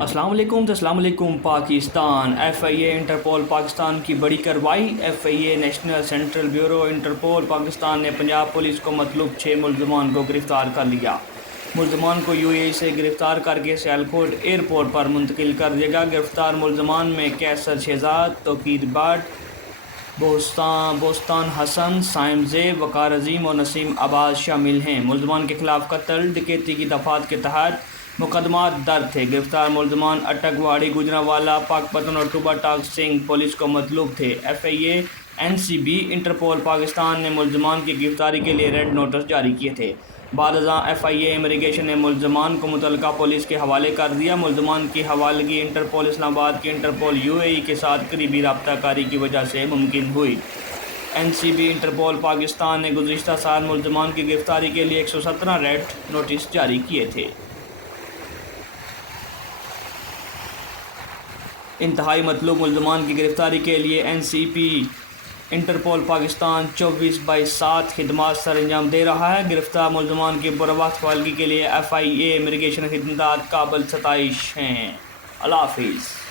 السلام علیکم Pakistan. F I A Interpol Pakistan کی بڑی کارروائی۔ F I A national central bureau Interpol Pakistan نے پنجاب پولیس کو مطلوب 6 ملزمان کو گرفتار کر لیا۔ ملزمان کو یو اے ای سے گرفتار کر کے سیالکوٹ ایئرپورٹ پر منتقل کر دیا گیا۔ گرفتار ملزمان میں کیسر شہزاد، توقیر بٹ، بوستان حسن، سائم زیب، وقار عظیم اور نسیم عباس شامل ہیں۔ ملزمان کے خلاف قتل، ڈکیتی کی دفعات کے تحت مقدمات درج تھے۔ گرفتار ملزمان اٹک واڑی، گوجرانوالہ، پاکپتن اور ٹوبا ٹاک سنگھ پولیس کو مطلوب تھے۔ F I A N C B Interpol Pakistan نے ملزمان کی گرفتاری کے لیے ریڈ نوٹس جاری کیے تھے۔ بعد ازاں ایف آئی اے امیگریشن نے ملزمان کو متعلقہ پولیس کے حوالے کر دیا۔ ملزمان کی حوالگی انٹرپول اسلام آباد کی انٹرپول یو اے ای کے ساتھ قریبی رابطہ کاری کی وجہ سے ممکن ہوئی۔ N C B Interpol Pakistan نے گزشتہ سال ملزمان کی گرفتاری کے لیے 117 ریڈ نوٹس جاری کیے تھے۔ انتہائی مطلوب ملزمان کی گرفتاری کے لیے N C B Interpol Pakistan 24/7 خدمات سر انجام دے رہا ہے۔ گرفتار ملزمان کی بروقت حوالگی کے لیے ایف آئی اے امیگریشن خدمات قابل ستائش ہیں۔ اللہ حافظ۔